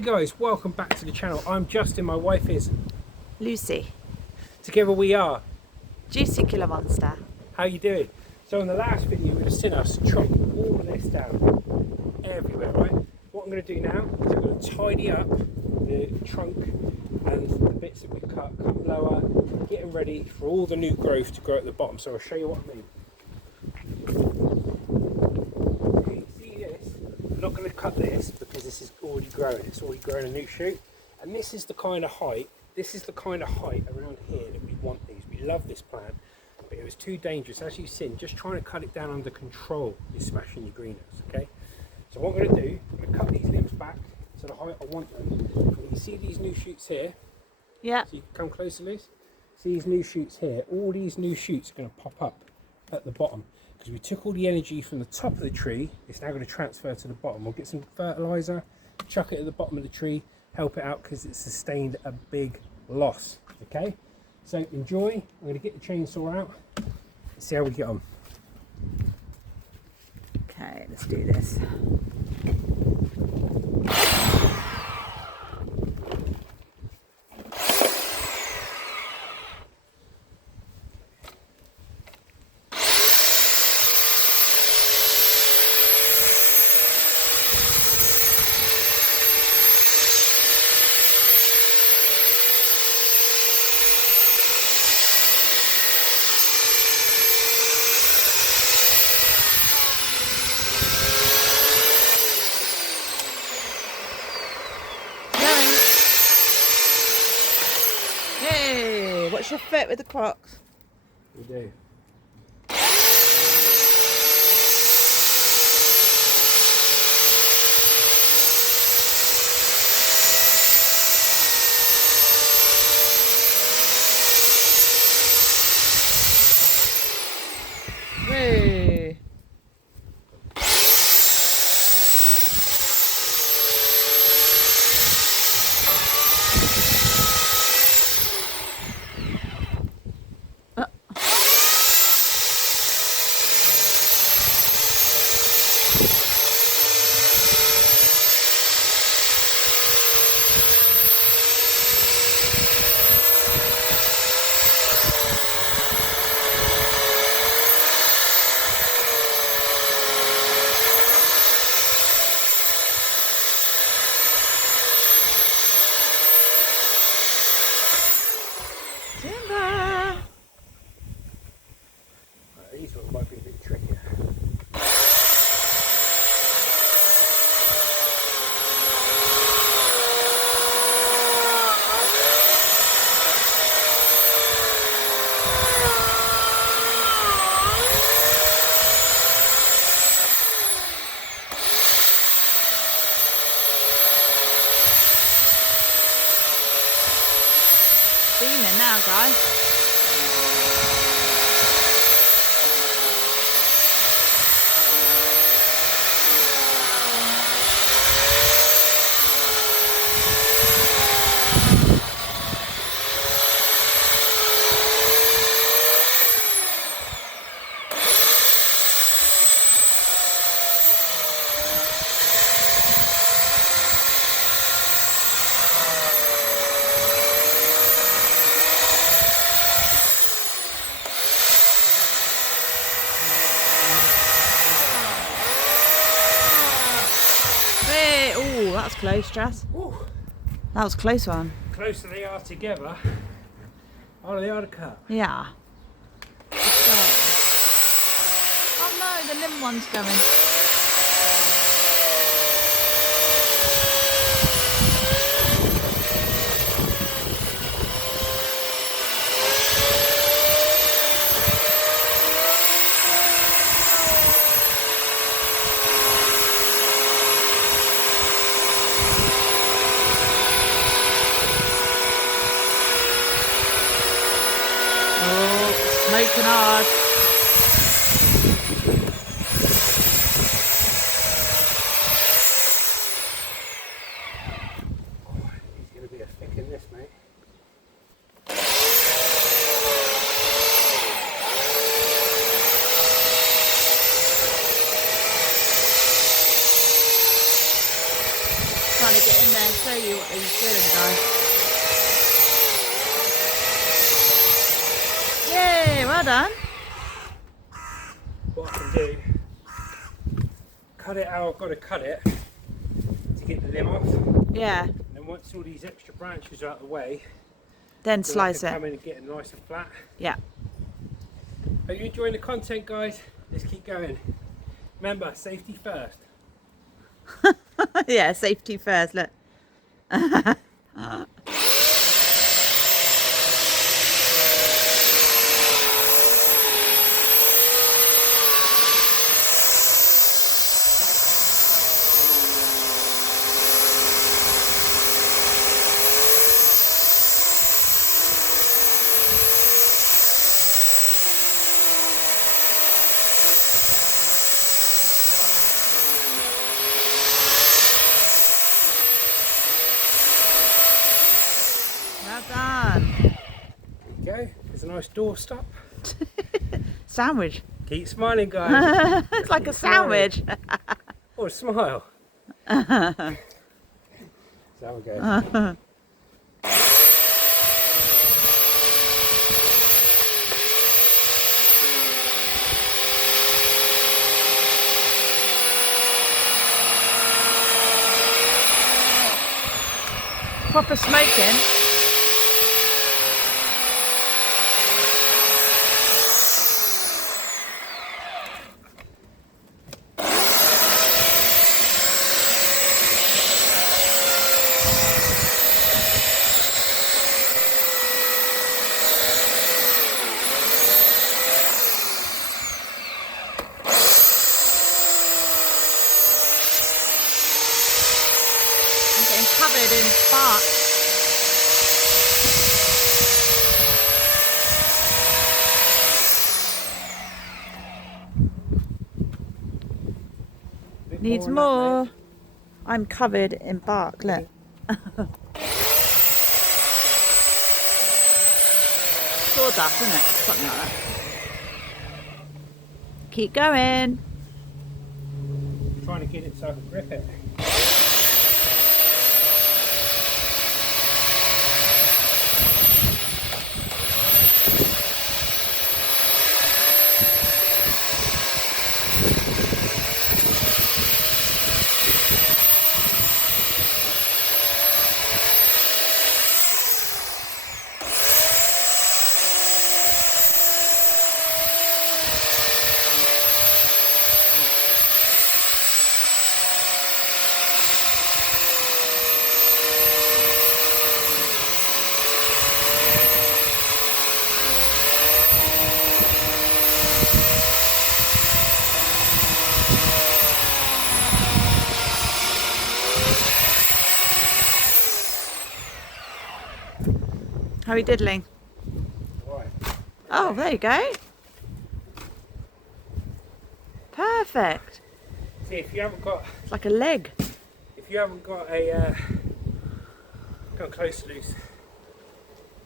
Hey guys, welcome back to the channel. I'm Justin, my wife is Lucy. Together we are Juicy Killer Monster. How you doing? So in the last video you would have seen us chop all of this down everywhere, right? What I'm going to do now is I'm going to tidy up the trunk and the bits that we cut lower, getting ready for all the new growth to grow at the bottom. So I'll show you what I mean. Okay, you see this? I'm not going to cut this because this is already growing. It's already growing a new shoot, and this is the kind of height. This is the kind of height around here that we want these. We love this plant, but it was too dangerous. As you've seen, just trying to cut it down under control is smashing your greenhouse. Okay. So what I'm going to do, I'm going to cut these limbs back to the height I want them. And you see these new shoots here? Yeah. So you can come closer, Liz. See these new shoots here? All these new shoots are going to pop up at the bottom because we took all the energy from the top of the tree. It's now going to transfer to the bottom. We'll get some fertilizer, chuck it at the bottom of the tree, help it out because it's sustained a big loss. Okay, so enjoy. I'm going to get the chainsaw out and see how we get on. Okay, let's do this. Hey, what's your fit with the Crocs? We do. Hey. Timber. These ones might be a bit trickier. Steaming now, guys. Oh, that was close, Jess. Ooh. That was a close one. Closer they are together, harder they are to cut. Yeah. Oh no, the limb one's going. Smoking hard. Oh, he's going to be a thick in this, mate. Trying to get in there show you what he's doing, guys. Yay, well done. What I can do, cut it how I've got to cut it to get the limb off. Yeah, And then once all these extra branches are out of the way, then so slice I can it. come in and get it nice and flat. Yeah. Are you enjoying the content, guys? Let's keep going. Remember, safety first. Yeah, safety first, look. Well done. There you go. There's a nice door stop. Sandwich. Keep smiling, guys. It's like a Keep smiling. sandwich. Or a smile. So we go. Proper smoking. I'm getting covered in bark. Bit Needs on that, more. mate. I'm covered in bark, look. Sawdust, isn't it? Something like that. Keep going. I'm trying to get it so I can grip it. How are you diddling? Right. Oh, there you go. Perfect. See, if you haven't got, It's like a leg. if you haven't got a, go close loose.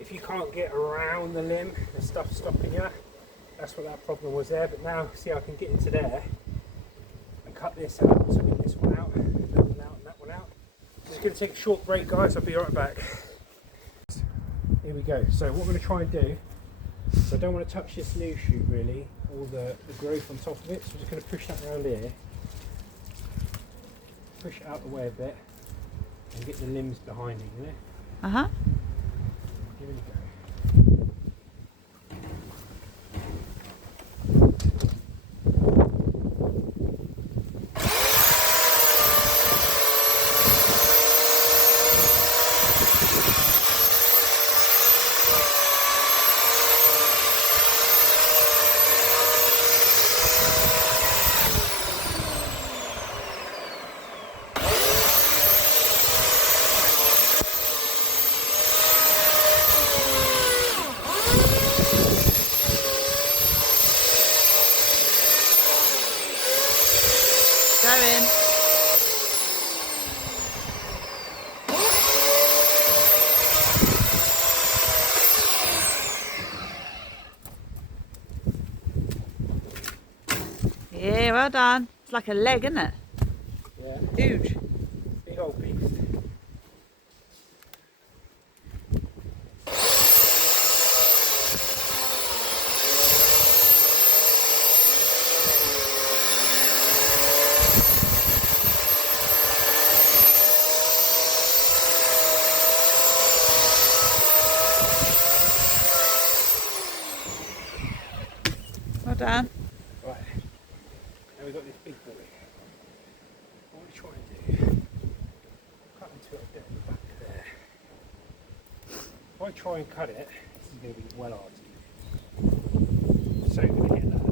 If you can't get around the limb, there's stuff stopping you. That's what that problem was there. But now, see, I can get into there and cut this out. So get this one out, that one out, and that one out. Just going to take a short break, guys. I'll be right back. Here we go. So what we're going to try and do, so I don't want to touch this new shoot really, all the growth on top of it. So we're just going to push that around here, push it out the way a bit, and get the limbs behind it, you know? Uh-huh. Here we go. Going. Yeah, well done. It's like a leg, isn't it? Yeah, Huge. big old beast. Well done. Right. Now we've got this big boy. What we try and do, cut into it a bit at the back there. If I try and cut it, this is going to be well arty. So going to get that.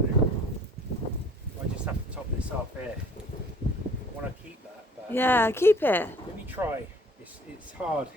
I just have to top this off here. I want to keep that, but Yeah, keep it. let me try. It's hard.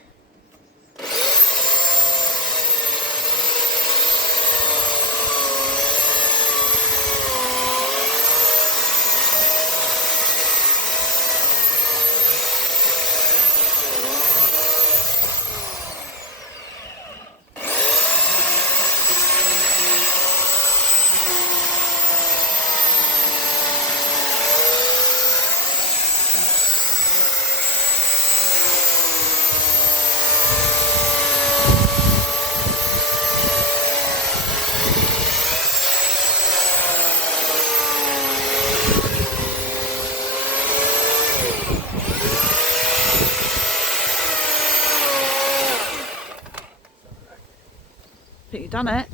I think you've done it.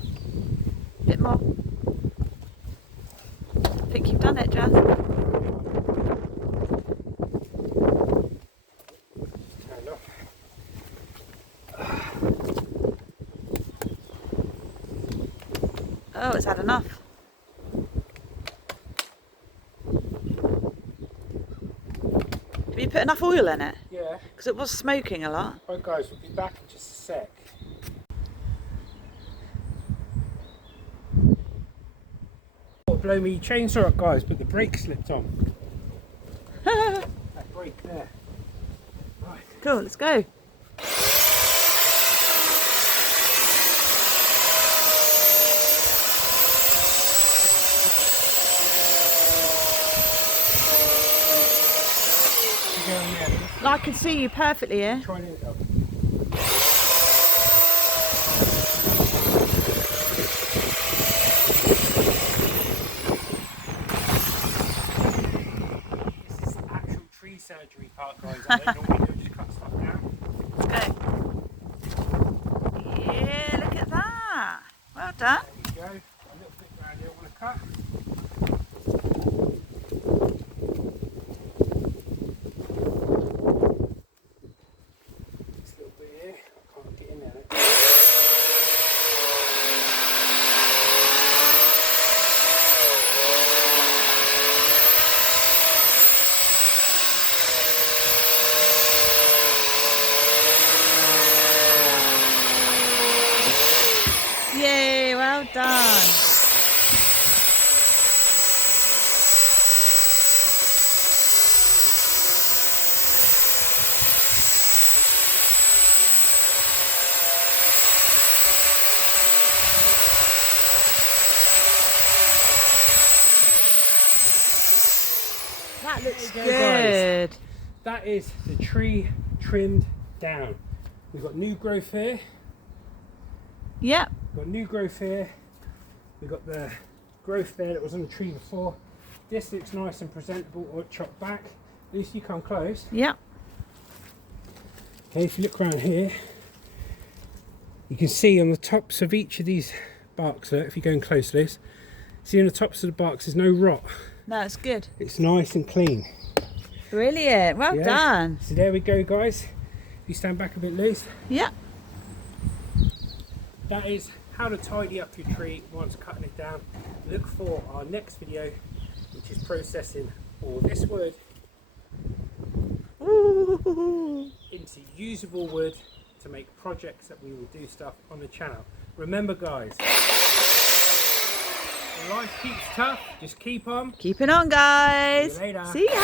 A bit more. I think you've done it, Jan. Turned off. Oh, it's had enough. Have you put enough oil in it? Yeah. Because it was smoking a lot. Right guys, we'll be back in just a sec. Blow me chainsaw up guys, but the brake slipped on. That brake there. Right. Cool, let's go. I can see you perfectly here. Try it up. This is the actual tree surgery part, guys. I don't normally do, just cut stuff down. Let's go. Yeah, look at that. Well done. There we go. A little bit around here I want to cut. This little bit here, I can't get in there. Yay, well done. That looks There you go, good. That is the tree trimmed down. We've got new growth here. Yep. We've got new growth here. We've got the growth there that was on the tree before. This looks nice and presentable or chopped back. At least you come close. Yep. Okay, if you look around here, you can see on the tops of each of these barks, look, if you go in close to this, see on the tops of the barks there's no rot. No, it's good. It's nice and clean. Brilliant. Well Yeah. done. So there we go guys. If you stand back a bit loose, Yep. that is how to tidy up your tree once cutting it down. Look for our next video, which is processing all this wood Ooh. into usable wood to make projects that we will do stuff on the channel. Remember guys, when life keeps tough, just keep on. Keep it on, guys. See you later. See ya.